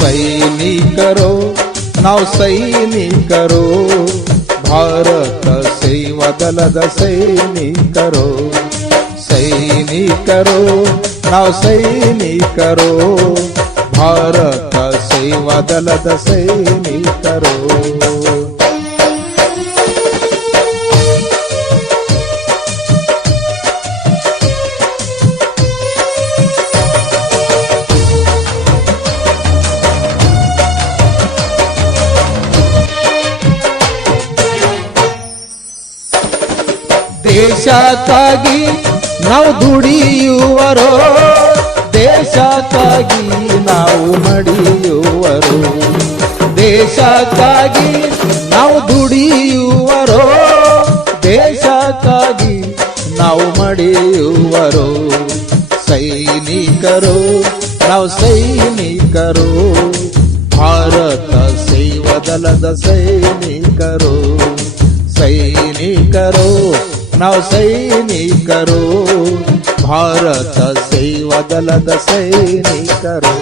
ಸೈನಿಕರು ನಾವು ಸೈನಿಕರು. ಭಾರತ ಸೇವಾ ದಲದ ಸೈನಿಕರು. ಸೈನಿಕರು ನಾವು ಸೈನಿಕರು. ಭಾರತ ಸೇವಾ ದಲದ ಸೈನಿಕರು. ದೇಶಕ್ಕಾಗಿ ನಾವು ದುಡಿಯುವರು. ದೇಶಕ್ಕಾಗಿ ನಾವು ಮಡಿಯುವರು. ದೇಶಕ್ಕಾಗಿ ನಾವು ದುಡಿಯುವರು. ದೇಶಕ್ಕಾಗಿ ನಾವು ಮಡಿಯುವರು. ಸೈನಿಕರು, ನಾವು ಸೈನಿಕರು. ಭಾರತ ಸೈವದಲದ ಸೈನಿಕರು. ಸೈನಿಕರು ನಾವು ಸೈನಿಕರು ಭಾರತ ಸೇವಾ ದಳದ ಸೈನಿಕರು